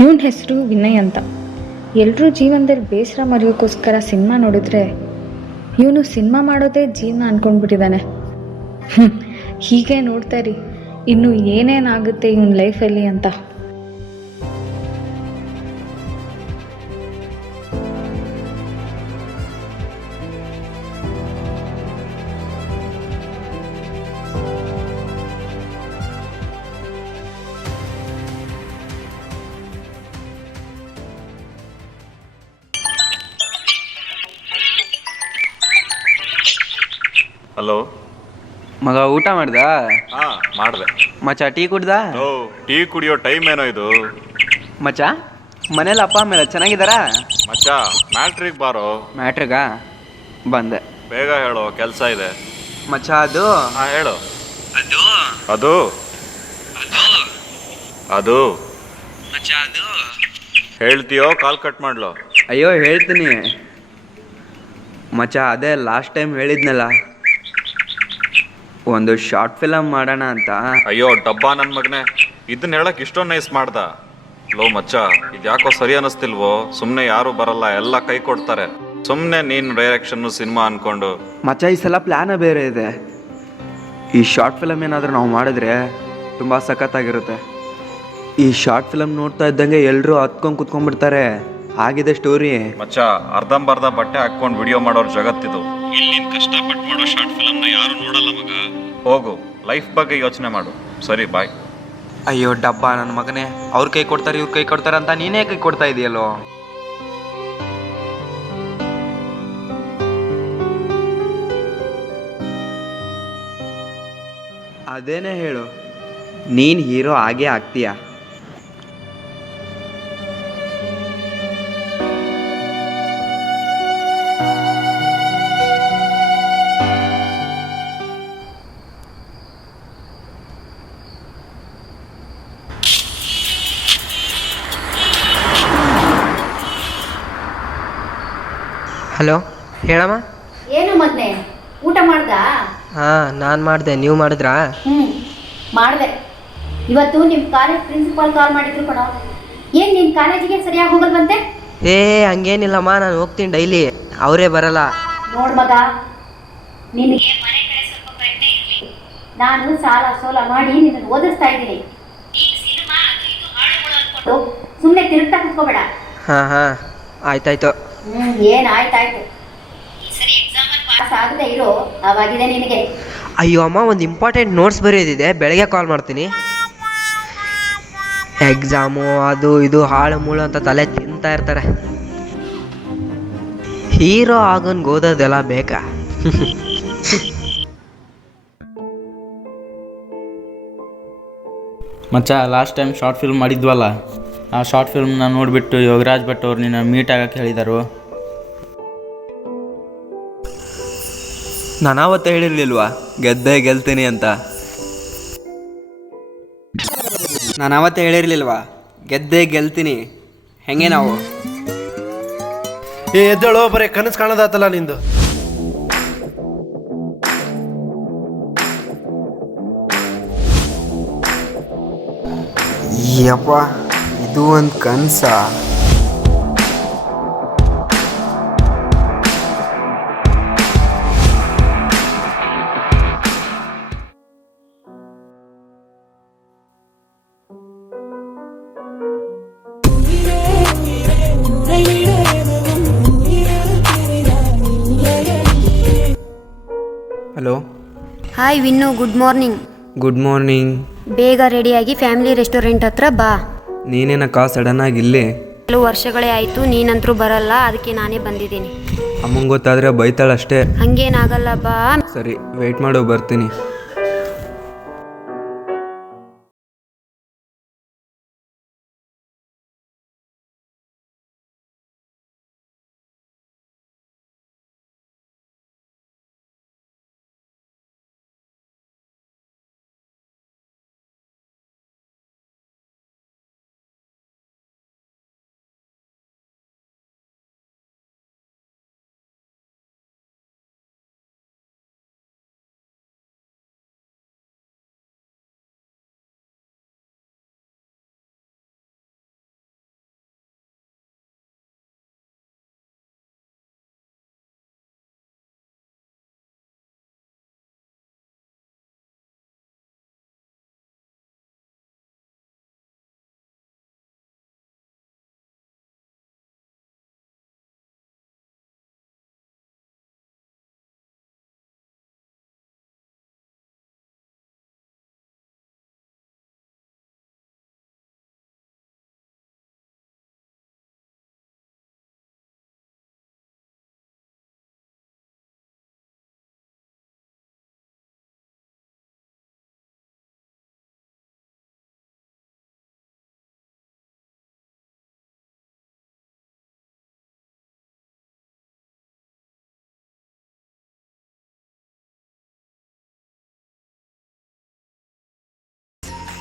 ಇವನ ಹೆಸರು ವಿನಯ್ ಅಂತ. ಎಲ್ಲರೂ ಜೀವನದಲ್ಲಿ ಬೇಸರ ಮರೆಯೋಕ್ಕೋಸ್ಕರ ಸಿನಿಮಾ ನೋಡಿದ್ರೆ ಇವನು ಸಿನಿಮಾ ಮಾಡೋದೇ ಜೀವನ ಅಂದ್ಕೊಂಡ್ಬಿಟ್ಟಿದ್ದಾನೆ. ಹೀಗೆ ನೋಡ್ತಾ ಇರಿ, ಇನ್ನು ಏನೇನಾಗುತ್ತೆ ಇವನ ಲೈಫಲ್ಲಿ ಅಂತ. ಹಲೋ ಮಗ, ಊಟ ಮಾಡ್ದ? ಹಾ ಮಾಡಿದೆ ಮಚ್ಚ. ಟೀ ಕುಡ್ದ? ಟೀ ಕುಡಿಯೋ ಟೈಮ್ ಏನೋ ಇದು. ಮಚ್ಚ, ಮನೇಲಿ ಅಪ್ಪ ಅಮ್ಮ ಎಲ್ಲ ಚೆನ್ನಾಗಿದ್ದಾರಾ? ಮಚ್ಚ, ಮ್ಯಾಟ್ರಿಗೆ ಬಾರೋ. ಮ್ಯಾಟ್ರಿಗ ಬಂದೆ. ಬೇಗ ಹೇಳೋ, ಕೆಲಸ ಇದೆ. ಮಚ್ಚ, ಅದು ಹಾ ಹೇಳು. ಅದು ಅದು ಮಚ್ಚ, ಅದು ಹೇಳ್ತೀಯೋ ಕಾಲ್ ಕಟ್ ಮಾಡ್ಲೋ? ಅಯ್ಯೋ, ಹೇಳ್ತೀನಿ ಮಚ್ಚ. ಅದೇ ಲಾಸ್ಟ್ ಟೈಮ್ ಹೇಳಿದ್ನಲ್ಲ, ಒಂದು ಶಾರ್ಟ್ ಫಿಲಮ್ ಮಾಡೋಣ ಅಂತ. ಅಯ್ಯೋ ಡಬ್ಬಾ ನನ್ನ ಮಗನೇ, ಇದನ್ನ ಹೇಳಕ್ ಇಷ್ಟೊಂದು ನೈಸ್ ಮಾಡ್ದ. ಲೋ ಮಚ್ಚ, ಇದ್ಯಾಕೋ ಸರಿ ಅನ್ನಿಸ್ತಿಲ್ವೋ? ಸುಮ್ಮನೆ ಯಾರು ಬರಲ್ಲ, ಎಲ್ಲ ಕೈ ಕೊಡ್ತಾರೆ. ಸುಮ್ಮನೆ ನೀನು ಡೈರೆಕ್ಷನ್ನು ಸಿನಿಮಾ ಅನ್ಕೊಂಡು. ಮಚ್ಚ, ಈ ಸಲ ಪ್ಲ್ಯಾನ ಬೇರೆ ಇದೆ. ಈ ಶಾರ್ಟ್ ಫಿಲಮ್ ಏನಾದರೂ ನಾವು ಮಾಡಿದ್ರೆ ತುಂಬ ಸಖತ್ತಾಗಿರುತ್ತೆ. ಈ ಶಾರ್ಟ್ ಫಿಲಮ್ ನೋಡ್ತಾ ಇದ್ದಂಗೆ ಎಲ್ಲರೂ ಹತ್ಕೊಂಡು ಕುತ್ಕೊಂಡ್ಬಿಡ್ತಾರೆ. ಆಗಿದೆ ಸ್ಟೋರಿ. ಮಚ್ಚ, ಅರ್ಧಂಬರ್ಧ ಬಟ್ಟೆ ಹಾಕೊಂಡು ವಿಡಿಯೋ ಮಾಡೋರ್ ಜಗತ್ತಿದು. ಇಲ್ಲಿ ಕಷ್ಟಪಟ್ಟು ಮಾಡೋ ಶಾರ್ಟ್ ಫಿಲಮ್ನ ಯಾರು ನೋಡಲ್ಲ ಮಗ. ಹೋಗು, ಲೈಫ್ ಬಗ್ಗೆ ಯೋಚನೆ ಮಾಡು. ಸರಿ, ಬಾಯ್. ಅಯ್ಯೋ ಡಬ್ಬ ನನ್ನ ಮಗನೇ, ಅವ್ರ ಕೈ ಕೊಡ್ತಾರೆ ಇವ್ರ ಕೈ ಕೊಡ್ತಾರೆ ಅಂತ ನೀನೇ ಕೈ ಕೊಡ್ತಾ ಇದೆಯಲ್ಲೋ. ಅದೇನೇ ಹೇಳು, ನೀನು ಹೀರೋ ಆಗೇ ಆಗ್ತೀಯ. ಹಲೋ, ಹೇಳಮ್ಮ. ಏನು ಮಗನೆ, ಊಟ ಮಾಡ್ದಾ? ಹಾಂ, ನಾನು ಮಾಡಿದೆ. ನೀವು ಮಾಡಿದ್ರಾ? ಮಾಡಿದೆ. ಇವತ್ತು ನಿಮ್ಮ ಕಾಲೇಜ್ ಪ್ರಿನ್ಸಿಪಾಲ್ ಕಾಲ್ ಮಾಡಿದ್ರು ಕಣೋ. ಏನು ನಿಮ್ಮ ಕಾಲೇಜಿಗೆ ಸರಿಯಾಗಿ ಹೋಗಲ್ವಂತೆ? ಏ ಹಂಗೇನಿಲ್ಲಮ್ಮ, ನಾನು ಹೋಗ್ತೀನಿ ಡೈಲಿ. ಅವರೇ ಬರಲ್ಲ. ನೋಡು ಮಗ, ನಿನಗೆ ಮನೆ ಕಡೆ ಸ್ವಲ್ಪ ಪ್ರಯತ್ನ ಇರಲಿ. ನಾನು ಸಾಲ ಸೋಲ ಮಾಡಿ ನಿನ್ನನ್ನು ಓದಿಸ್ತಾ ಇದ್ದೀನಿ. ಸುಮ್ಮನೆ ತಿರುಗ್ತಾ ಕುತ್ಕೋಬೇಡ. ಹಾಂ ಹಾಂ, ಆಯ್ತಾಯ್ತು. ಏನು ಆಯ್ತಾಯ್ತು. ಈ ಸರಿ ಎಕ್ಸಾಮಲ್ಲಿ ಪಾಸ್ ಆಗದೆ ಇರೋ, ಅವಾಗಿದೆ ನಿನಗೆ. ಅಯ್ಯೋ ಅಮ್ಮ, ಒಂದು ಇಂಪಾರ್ಟೆಂಟ್ ನೋಟ್ಸ್ ಬರೆಯೋದಿದೆ, ಬೆಳಗ್ಗೆ ಕಾಲ್ ಮಾಡ್ತೀನಿ. ಎಕ್ಸಾಮು ಅದು ಇದು ಹಾಳು ಮೂಳು ಅಂತ ತಲೆ ತಿಂತಾ ಇರ್ತಾರೆ. ಹೀರೋ ಆಗೋನ್ಗೆ ಓದೋದೆಲ್ಲ ಬೇಕಾ? ಮಚ್ಚ, ಲಾಸ್ಟ್ ಟೈಮ್ ಶಾರ್ಟ್ ಫಿಲ್ಮ್ ಮಾಡಿದ್ವಲ್ಲ, ಆ ಶಾರ್ಟ್ ಫಿಲ್ಮ್ನ ನೋಡಿಬಿಟ್ಟು ಯೋಗರಾಜ್ ಭಟ್ ಅವ್ರು ನಿನ್ನ ಮೀಟ್ ಆಗಕ್ಕೆ ಹೇಳಿದರು. ನಾನು ಆವತ್ತು ಹೇಳಿರ್ಲಿಲ್ವಾ ಗೆದ್ದೇ ಗೆಲ್ತೀನಿ ಅಂತ? ನಾನು ಆವತ್ತೇ ಹೇಳಿರ್ಲಿಲ್ವಾ ಗೆದ್ದೇ ಗೆಲ್ತೀನಿ? ಹೆಂಗೆ ನಾವು? ಎದ್ದೇಳೋ, ಬರೀ ಕನಸು ಕಾಣೋದಾತಲ್ಲ ನಿಂದು. ಯಪ್ಪ, ಇದು ಒಂದು ಕನಸ. Hello. Hi win, good morning. Good morning. ಬೇಗ ರೆಡಿಯಾಗಿ ಫ್ಯಾಮಿಲಿ ರೆಸ್ಟೋರೆಂಟ್ ಹತ್ರ ಬಾ. ನೀನೇನಕ್ಕ ಸಡನ್ನಾಗಿ ಇಲ್ಲಿ? ಕೆಲವು ವರ್ಷಗಳೇ ಆಯಿತು, ನೀನಂತರೂ ಬರಲ್ಲ, ಅದಕ್ಕೆ ನಾನೇ ಬಂದಿದ್ದೀನಿ. ಅಮ್ಮಂಗೆ ಗೊತ್ತಾದರೆ ಬೈತಾಳಷ್ಟೇ. ಹಂಗೇನಾಗಲ್ಲ, ಬಾ. ಸರಿ, ವೆಯ್ಟ್ ಮಾಡೋ, ಬರ್ತೀನಿ.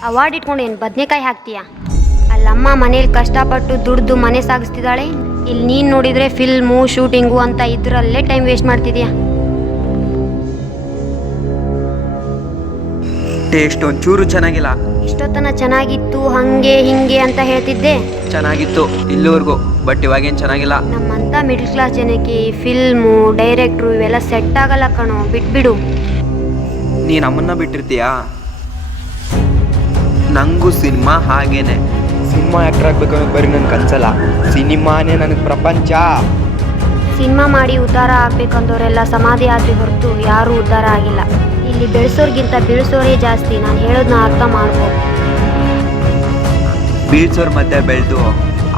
ಅವಾರ್ಡ್ ಇಟ್ಕೊಂಡು ಏನು ಬದನೆಕಾಯಿ ಹಾಕ್ತೀಯಾ? ಅಲ್ಲಮ್ಮ ಮನೇಲಿ ಕಷ್ಟಪಟ್ಟು ದುಡ್ದು ಮನೆ ಸಾಗಿಸ್ತಿದ್ದಾಳೆ, ಇಲ್ಲಿ ನೀನು ನೋಡಿದರೆ ಫಿಲ್ಮು ಶೂಟಿಂಗು ಅಂತ ಇದರಲ್ಲೇ ಟೈಮ್ ವೇಸ್ಟ್ ಮಾಡ್ತಿದ್ಯಾ. ಟೇಸ್ಟ್ ಒಂಚೂರು ಚೆನ್ನಾಗಿಲ್ಲ. ಇಷ್ಟೊತ್ತನ ಚೆನ್ನಾಗಿತ್ತು ಹಾಗೆ ಹಿಂಗೆ ಅಂತ ಹೇಳ್ತಿದ್ದೆ. ಚೆನ್ನಾಗಿತ್ತು ಇಲ್ಲಿವರೆಗೂ, ಬಟ್ ಇವಾಗೇನು ಚೆನ್ನಾಗಿಲ್ಲ. ನಮ್ಮಂಥ ಮಿಡ್ಲ್ ಕ್ಲಾಸ್ ಜನಕ್ಕೆ ಈ ಫಿಲ್ಮು ಡೈರೆಕ್ಟ್ರು ಇವೆಲ್ಲ ಸೆಟ್ ಆಗಲ್ಲ ಕಣೋ, ಬಿಟ್ಬಿಡು. ನೀನು ಅಮ್ಮನ್ನ ಬಿಟ್ಟಿರ್ತೀಯಾ? ನನಗೂ ಸಿನಿಮಾ ಹಾಗೇನೆ. ಸಿನಿಮಾ ಆ್ಯಕ್ಟರ್ ಆಗಬೇಕು ಅನ್ನೋದು ಬರೀ ನನ್ನ ಕನಸಲ್ಲ, ಸಿನಿಮಾನೇ ನನಗೆ ಪ್ರಪಂಚ. ಸಿನಿಮಾ ಮಾಡಿ ಉದ್ಧಾರ ಆಗ್ಬೇಕಂದವರೆಲ್ಲ ಸಮಾಧಿ ಆದ್ರಿ ಹೊರತು ಯಾರೂ ಉದ್ಧಾರ ಆಗಿಲ್ಲ. ಇಲ್ಲಿ ಬೆಳೆಸೋರ್ಗಿಂತ ಬೀಳ್ಸೋರೇ ಜಾಸ್ತಿ. ನಾನು ಹೇಳೋದನ್ನ ಅರ್ಥ ಮಾಡ್ಕೋ. ಬೀಳ್ಸೋರ್ ಮಧ್ಯೆ ಬೆಳೆದು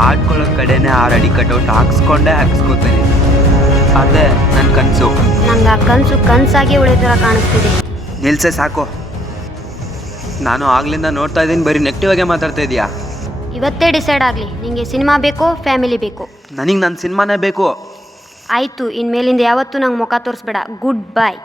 ಆಡ್ಕೊಳ್ಳೋ ಕಡೆನೇ 6 ಅಡಿ ಕಟೌಟ್ ಹಾಕ್ಸ್ಕೋತೀನಿ. ಅದೇ ನನ್ನ ಕನಸು. ನಂಗೆ ಆ ಕನಸು ಕನಸಾಗಿ ಉಳಿದ ಥರ ಕಾಣಿಸ್ತಿದೆ. ನಿಲ್ಸೆ ಸಾಕು. ನಾನು ಆಗ್ಲಿಂದ ನೋಡ್ತಾ ಇದ್ದೀನಿ, ಬರೀ ನೆಗೆಟಿವ್ ಆಗೇ ಮಾತಾಡ್ತಾ ಇದೀಯಾ. ಇವತ್ತೇ ಡಿಸೈಡ್ ಆಗಲಿ, ನಿಮಗೆ ಸಿನಿಮಾ ಬೇಕೋ ಫ್ಯಾಮಿಲಿ ಬೇಕೋ? ನನಗೆ ನನ್ನ ಸಿನಿಮಾನೇ ಬೇಕು. ಆಯಿತು, ಇನ್ಮೇಲಿಂದ ಯಾವತ್ತೂ ನಂಗೆ ಮುಖ ತೋರಿಸ್ಬೇಡ. Good bye.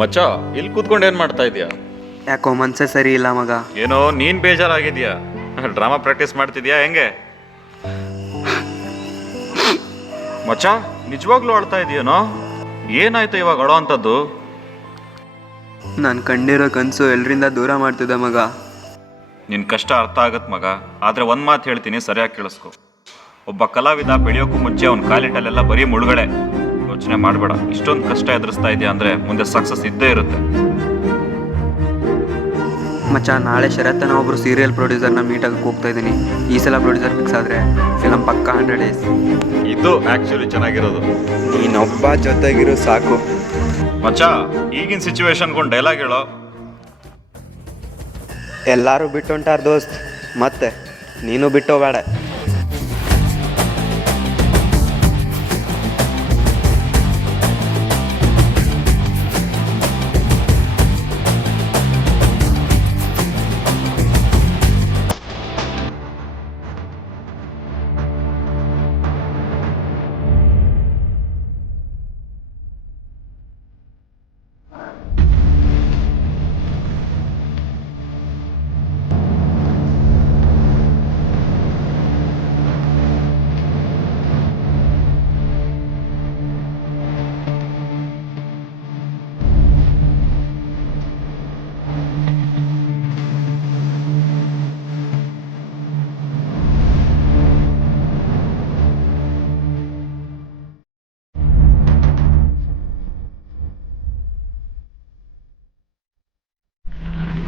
ಮಚ್ಚ ಇಲ್ಲಿ ಕೂತ್ಕೊಂಡು ಏನ್ ಮಾಡ್ತಾ ಇದೀಯಾ? ಯಾಕೋ ಮನ್ಸೇ ಸರಿ ಇಲ್ಲ ಮಗ. ಏನೋ ನೀನ್ ಬೇಜಾರಾಗಿದ್ಯಾ? ಡ್ರಾಮಾ ಪ್ರಾಕ್ಟೀಸ್ ಮಾಡ್ತಿದ್ಯಾ ಹೆಂಗೆ? ಮಚ್ಚ ನಿಜವಾಗ್ಲೂ ಅಳ್ತಾ ಇದೆಯೇನೋ? ಏನಾಯ್ತು ಇವಾಗ ಅಳೋ ಅಂಥದ್ದು? ನಾನು ಕಂಡಿರೋ ಕನಸು ಎಲ್ಲರಿಂದ ದೂರ ಮಾಡ್ತಿದ್ದೆ ಮಗ. ನಿನ್ ಕಷ್ಟ ಅರ್ಥ ಆಗತ್ ಮಗ, ಆದ್ರೆ ಒಂದ್ ಮಾತು ಹೇಳ್ತೀನಿ, ಸರಿಯಾಗಿ ಕೇಳಿಸ್ಕೊ. ಒಬ್ಬ ಕಲಾವಿದ ಬೆಳೆಯೋಕ್ಕೂ ಮುಂಚೆ ಅವ್ನ ಕಾಲಿಟಲ್ಲೆಲ್ಲ ಬರೀ ಮುಳುಗಡೆ. ಯೋಚನೆ ಮಾಡಬೇಡ. ಇಷ್ಟೊಂದು ಕಷ್ಟ ಎದುರಿಸ್ತಾ ಇದೆಯಾ ಅಂದ್ರೆ ಮುಂದೆ ಸಕ್ಸಸ್ ಇದ್ದೇ ಇರುತ್ತೆ. ಮಚ್ಚ, ನಾಳೆ ಶರತ್ತನ ಒಬ್ರು ಸೀರಿಯಲ್ ಪ್ರೊಡ್ಯೂಸರ್ನ ಮೀಟ್ ಆಗಕ್ಕೆ ಹೋಗ್ತಾ ಇದ್ದೀನಿ. ಈ ಸಲ ಪ್ರೊಡ್ಯೂಸರ್ ಫಿಕ್ಸ್ ಆದರೆ ಫಿಲಮ್ ಪಕ್ಕ 100 days. ಇದು ಆಕ್ಚುಲಿ ಚೆನ್ನಾಗಿರೋದು. ನೀನೊಬ್ಬ ಜೊತೆಗಿರೋ ಸಾಕು ಮಚ್ಚ. ಈಗಿನ ಸಿಚುವೇಶನ್ಗೊಂಡು ಡೈಲಾಗ್ ಹೇಳೋ. ಎಲ್ಲರೂ ಬಿಟ್ಟುಂಟಾರ ದೋಸ್ತ್, ಮತ್ತೆ ನೀನು ಬಿಟ್ಟೋಬೇಡ.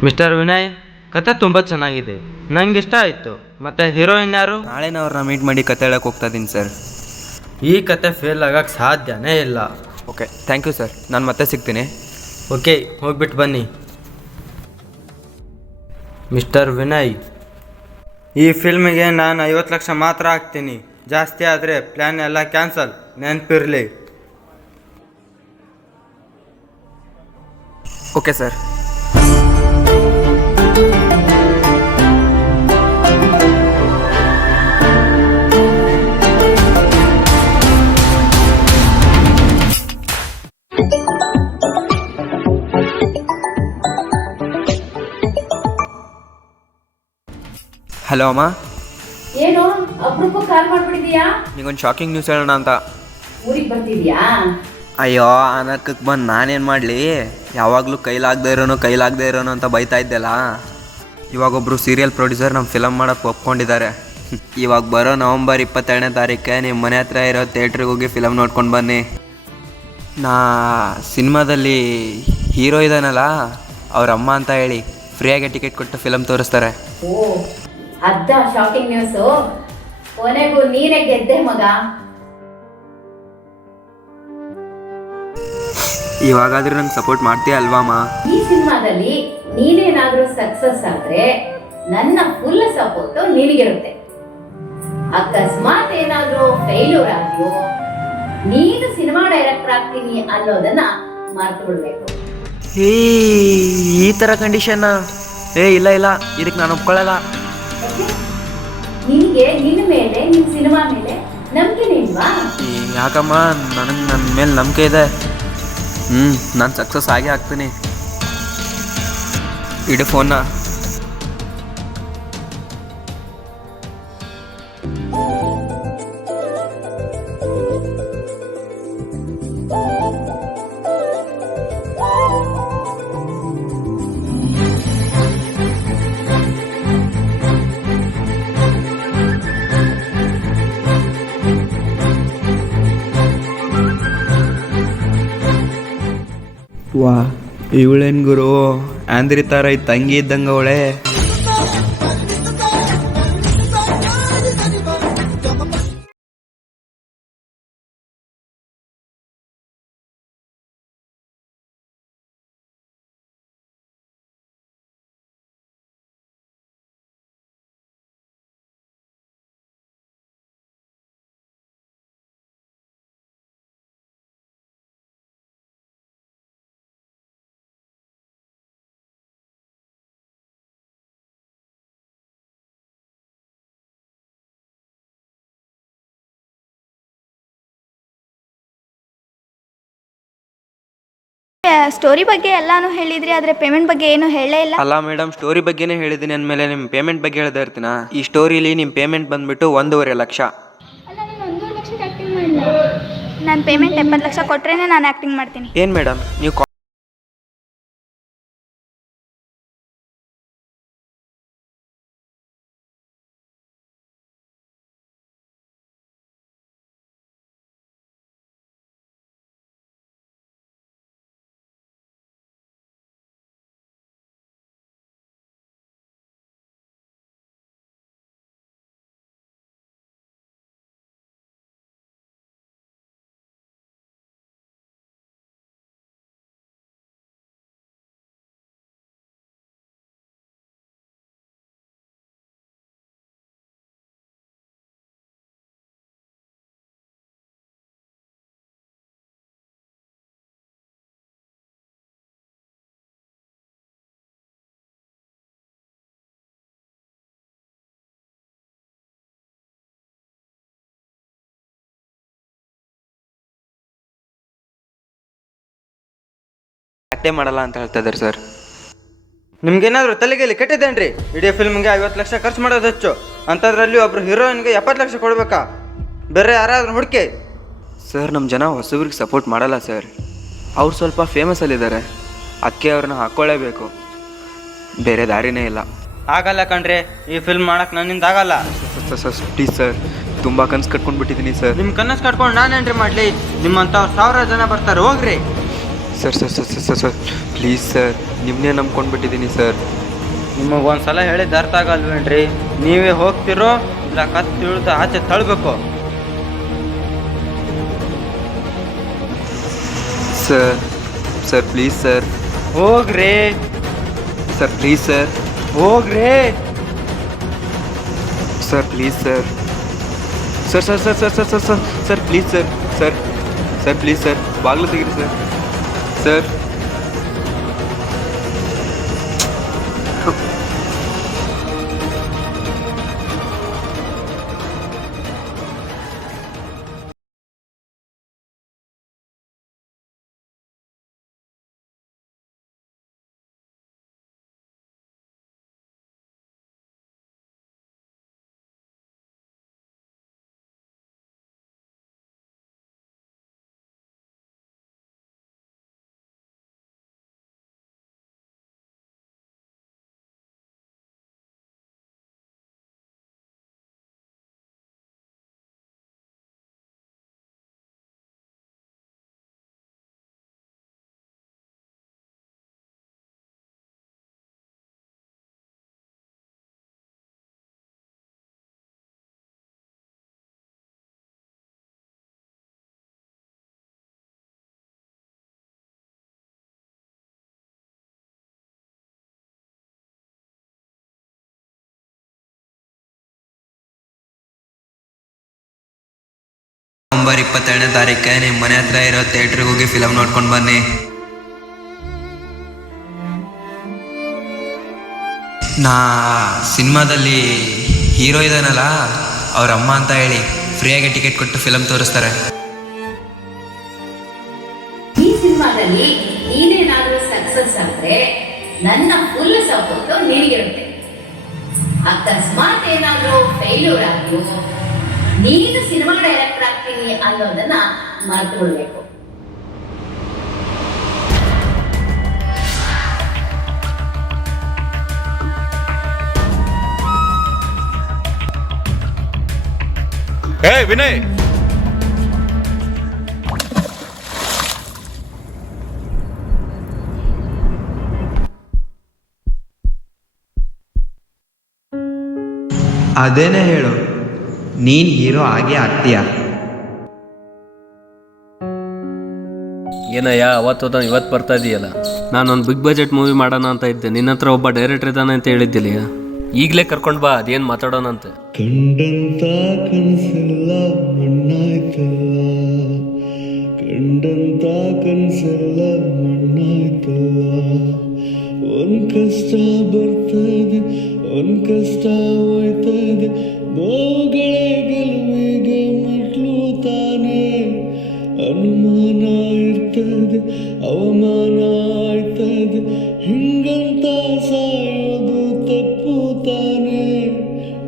ಮಿಸ್ಟರ್ ವಿನಯ್, ಕತೆ ತುಂಬ ಚೆನ್ನಾಗಿದೆ, ನಂಗೆ ಇಷ್ಟ ಆಯಿತು. ಮತ್ತು ಹೀರೋಯಿನ್ ಯಾರು? ನಾಳೆನ ಅವ್ರನ್ನ ಮೀಟ್ ಮಾಡಿ ಕತೆ ಹೇಳಕ್ಕೆ ಹೋಗ್ತಾ ಇದ್ದೀನಿ ಸರ್. ಈ ಕತೆ ಫೇಲ್ ಆಗಕ್ಕೆ ಸಾಧ್ಯನೇ ಇಲ್ಲ. Okay, thank you sir. ನಾನು ಮತ್ತೆ ಸಿಗ್ತೀನಿ. ಓಕೆ, ಹೋಗ್ಬಿಟ್ಟು ಬನ್ನಿ. ಮಿಸ್ಟರ್ ವಿನಯ್, ಈ ಫಿಲ್ಮಿಗೆ ನಾನು 50 ಲಕ್ಷ ಮಾತ್ರ ಹಾಕ್ತೀನಿ. ಜಾಸ್ತಿ ಆದರೆ ಪ್ಲ್ಯಾನ್ ಎಲ್ಲ ಕ್ಯಾನ್ಸಲ್, ನೆನಪಿರಲಿ. Okay sir. ಹಲೋ ಅಮ್ಮ. ಏನು ಅಪರೂಪ ಕಾಲ್ ಮಾಡ್ಬಿಟ್ಟಿದ್ಯಾ? ನೀಗೊಂದು ಶಾಕಿಂಗ್ ನ್ಯೂಸ್ ಹೇಳೋಣ ಅಂತ. ಊರಿಗೆ ಬರ್ತಿದ್ಯಾ? ಅಯ್ಯೋ, ಅನಕ್ಕಕ್ಕೆ ಬಂದು ನಾನೇನು ಮಾಡಲಿ? ಯಾವಾಗಲೂ ಕೈಲಾಗದೇ ಇರೋನು ಅಂತ ಬೈತಾ ಇದ್ದೆಲ್ಲ. ಇವಾಗೊಬ್ಬರು ಸೀರಿಯಲ್ ಪ್ರೊಡ್ಯೂಸರ್ ನಮ್ಮ ಫಿಲಮ್ ಮಾಡೋಕ್ಕೆ ಒಪ್ಕೊಂಡಿದ್ದಾರೆ. ಇವಾಗ ಬರೋ ನವಂಬರ್ 22ನೇ ತಾರೀಕೆ ನಿಮ್ಮ ಮನೆ ಹತ್ರ ಇರೋ ಥಿಯೇಟ್ರಿಗೆ ಹೋಗಿ ಫಿಲಮ್ ನೋಡ್ಕೊಂಡು ಬನ್ನಿ. ನಾ ಸಿನಿಮಾದಲ್ಲಿ ಹೀರೋ ಇದ್ದಾನಲ್ಲ, ಅವ್ರ ಅಮ್ಮ ಅಂತ ಹೇಳಿ ಫ್ರೀಯಾಗಿ ಟಿಕೆಟ್ ಕೊಟ್ಟು ಫಿಲಮ್ ತೋರಿಸ್ತಾರೆ. ಓ, ಅದ್ದ ಶಾಕಿಂಗ್ ನ್ಯೂಸು. ಕೊನೆಗೂ ನೀನೇ ಗೆದ್ದೆ ಮಗ. ಇವಾಗಾದ್ರೂ ನಂಗೆ ಸಪೋರ್ಟ್ ಮಾಡ್ತೀಯ ಅಲ್ವಾಮ್ಮ? ಈ ಸಿನಿಮಾದಲ್ಲಿ ನೀನೇನಾದ್ರೂ ಸಕ್ಸಸ್ ಆದ್ರೆ ನನ್ನ ಫುಲ್ ಸಪೋರ್ಟ್ ನಿನಗಿರುತ್ತೆ. ಅಕಸ್ಮಾತ್ ಏನಾದ್ರೂ ಫೇಲ್ಯೂರ್ ಆಗಿಯೋ ನೀನು ಸಿನಿಮಾ ಡೈರೆಕ್ಟರ್ ಆಗ್ತೀನಿ ಅನ್ನೋದನ್ನ ಮರ್ತು ಬಿಡ್ಬೇಕು. ಈ ಥರ ಕಂಡೀಷನ್ನ ಇಲ್ಲ ಇಲ್ಲ, ಇದಕ್ಕೆ ನಾನು ಒಪ್ಕೊಳ್ಳಲ್ಲ. ನಿನಗೆ ನಿನ್ನ ಮೇಲೆ, ನಿನ್ನ ಸಿನಿಮಾ ಮೇಲೆ ನಂಬಿಕೆ ಇಲ್ವಾ? ಯಾಕಮ್ಮ, ನನಗೆ ನನ್ನ ಮೇಲೆ ನಂಬಿಕೆ ಇದೆ. ನಾನು ಸಕ್ಸಸ್ ಆಗೇ ಆಗ್ತೀನಿ. ಇಡು ಫೋನ್ನ. ವಾ, ಇವಳೇನು ಗುರು ಆಂಧ್ರಿ ಥರ ಈ ತಂಗಿ ಇದ್ದಂಗೆ ಅವಳೆ. ಸ್ಟೋರಿ ಬಗ್ಗೆ ಎಲ್ಲಾನು ಹೇಳಿದ್ರಿ, ಆದರೆ ಪೇಮೆಂಟ್ ಬಗ್ಗೆ ಏನು ಹೇಳೇ ಇಲ್ಲ. ಅಲ್ಲ ಮೇಡಮ್, ಸ್ಟೋರಿ ಬಗ್ಗೆನೇ ಹೇಳಿದ್ದೀನಿ ಅಂದಮೇಲೆ ನಿಮ್ಮ ಪೇಮೆಂಟ್ ಬಗ್ಗೆ ಹೇಳ್ತಾ ಇರ್ತೀನ. ಈ ಸ್ಟೋರಿಲಿ ನಿಮ್ಮ ಪೇಮೆಂಟ್ ಬಂದುಬಿಟ್ಟು 1.5 ಲಕ್ಷ. ಅಲ್ಲ, ನಾನು 1.5 ಲಕ್ಷಕ್ಕೆ ಆ್ಯಕ್ಟಿಂಗ್ ಮಾಡಿಲ್ಲ. ನಾನು ಪೇಮೆಂಟ್ 70 ಲಕ್ಷ ಕೊಟ್ಟರೆ ನಾನು ಆ್ಯಕ್ಟಿಂಗ್ ಮಾಡ್ತೀನಿ. ಏನು ಮೇಡಮ್ ನೀವು ಆ್ಯಕ್ಟೇ ಮಾಡಲ್ಲ ಅಂತ ಹೇಳ್ತಾ ಇದ್ದಾರೆ ಸರ್. ನಿಮ್ಗೇನಾದರೂ ತಲೆಗೆಲ್ಲಿ ಕೆಟ್ಟಿದ್ದೇನ್ರಿ? ಇಡೀ ಫಿಲ್ಮ್ಗೆ 50 ಲಕ್ಷ ಖರ್ಚು ಮಾಡೋದು ಹೆಚ್ಚು, ಅಂಥದ್ರಲ್ಲಿ ಒಬ್ರು ಹೀರೋಯಿನ್ಗೆ 70 ಲಕ್ಷ ಕೊಡ್ಬೇಕಾ? ಬೇರೆ ಯಾರಾದ್ರೂ ಹುಡುಕಿ. ಸರ್, ನಮ್ಮ ಜನ ಹೊಸಬ್ರಿಗೆ ಸಪೋರ್ಟ್ ಮಾಡಲ್ಲ ಸರ್. ಅವ್ರು ಸ್ವಲ್ಪ ಫೇಮಸಲ್ಲಿದ್ದಾರೆ, ಅದಕ್ಕೆ ಅವ್ರನ್ನ ಹಾಕ್ಕೊಳ್ಳೇಬೇಕು, ಬೇರೆ ದಾರಿನೇ ಇಲ್ಲ. ಆಗಲ್ಲ ಕಣ್ರಿ, ಈ ಫಿಲ್ಮ್ ಮಾಡಕ್ಕೆ ನನ್ನಿಂದ ಆಗಲ್ಲ. ಸರ್ ಪ್ಲೀಸ್ ಸರ್, ತುಂಬ ಕನಸು ಕಟ್ಕೊಂಡ್ಬಿಟ್ಟಿದ್ದೀನಿ ಸರ್. ನಿಮ್ಮ ಕನಸು ಕಟ್ಕೊಂಡು ನಾನೇನ್ರಿ ಮಾಡಲಿ? ನಿಮ್ಮಂಥವ್ರು 1000 ಜನ ಬರ್ತಾರೆ, ಹೋಗ್ರಿ. Sir sir sir sir sir please sir, ನಿಮ್ಮನ್ನೇ ನಂಬ್ಕೊಂಡ್ಬಿಟ್ಟಿದ್ದೀನಿ ಸರ್. ನಿಮಗೆ ಒಂದು ಸಲ ಹೇಳಿದ್ದು ಅರ್ಥ ಆಗಲ್ವೇನ್ರಿ? ನೀವೇ ಹೋಗ್ತಿರೋ ಇಲ್ಲ ಕತ್ತು ತಿಳಿದು ಆಚೆ ತಳ್ಳಬೇಕು? ಸರ್ ಸರ್ ಪ್ಲೀಸ್ ಸರ್, ಹೋಗ್ರಿ ಸರ್ ಪ್ಲೀಸ್ ಸರ್, ಹೋಗ್ರಿ sir please sir, sir sir sir sir sir sir sir sir please sir, sir sir please sir, ಬಾಗಿಲು ತೆಗೀರಿ ಸರ್. ಸರ್ ನವೆಂಬರ್ 22ನೇ ತಾರೀಕೆ ನಿಮ್ಮ ಮನೆ ಹತ್ರ ಇರೋ ಥಿಯೇಟ್ರಿಗೆ ಹೋಗಿ ಫಿಲಮ್ ನೋಡ್ಕೊಂಡು ಬನ್ನಿ. ನಾ ಸಿನಿಮಾದಲ್ಲಿ ಹೀರೋ ಇದ್ದಾನಲ್ಲ ಅವ್ರ ಅಮ್ಮ ಅಂತ ಹೇಳಿ ಫ್ರೀಯಾಗಿ ಟಿಕೆಟ್ ಕೊಟ್ಟು ಫಿಲಮ್ ತೋರಿಸ್ತಾರೆ. ಈ ಸಿನಿಮಾದಲ್ಲಿ ನೀನೇನಾದ್ರೂ ಸಕ್ಸಸ್ ಆದ್ರೆ ನನ್ನ ಫುಲ್ ಸಪೋರ್ಟ್ ನಿನಗಿರುತ್ತೆ. ಅಕಸ್ಮಾತ್ ಏನಾದ್ರೂ ಫೇಲ್ಯೂರ್ ಆದ್ರೂ ನೀನು ಸಿನಿಮಾ ಡೈರೆಕ್ಟರ್ ಆಗ್ತೀನಿ ಅನ್ನೋದನ್ನ ಮರೆತು ಬಿಡ್ಬೇಕು. ಏ ವಿನಯ್, ಅದೇನೇ ಹೇಳು, ನೀನು ಹೀರೋ ಆಗೇ ಆಗ್ತೀಯ. ಏನಯ್ಯ ಅವತ್ತು ಇವತ್ತು ಬರ್ತಾ ಇದೆಯಲ್ಲ, ನಾನೊಂದು ಬಿಗ್ ಬಜೆಟ್ ಮೂವಿ ಮಾಡೋಣ ಅಂತ ಇದ್ದೆ. ನಿನ್ನ ಹತ್ರ ಒಬ್ಬ ಡೈರೆಕ್ಟರ್ ಇದ್ದಾನೆ ಅಂತ ಹೇಳಿದ್ದಿಲ್ಲ, ಈಗಲೇ ಕರ್ಕೊಂಡು ಬಾ, ಅದೇನು ಮಾತಾಡೋಣ ಅಂತೆ. ಕಂಡಂತ ಕನಸೆಲ್ಲ ಮಣ್ಣಾಯ್ತಲ್ಲ, ಕಂಡಂತ ಕನಸೆಲ್ಲ ಮಣ್ಣಾಯ್ತಲ್ಲ. ಒಂದ್ ಕಷ್ಟ ಬರ್ತದೆ, ಒಂದ್ ಕಷ್ಟ ಹೋಯ್ತದೆ, ನೋವುಗಳೇ ಗೆಲುವಿಗೆ ಮೆಟ್ಲು ತಾನೆ. ಅನುಮಾನ ಇರ್ತದೆ, ಅವಮಾನ ಆಯ್ತದೆ, ಹಿಂಗಂತ ಸಾಯೋದು ತಪ್ಪು ತಾನೆ.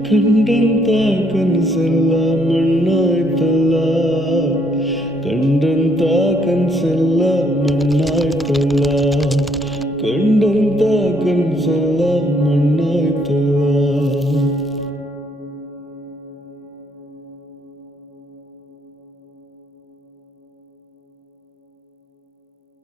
ಕಂಡಂತ ಕನಸೆಲ್ಲ ಮಣ್ಣಾಯ್ತಲ್ಲ, ಕಂಡಂತ ಕನಸೆಲ್ಲ ಮಣ್ಣಾಯ್ತಲ್ಲ, ಕಂಡಂತ ಕನಸೆಲ್ಲ ಮಣ್ಣಾಯ್ತಲ್ಲ.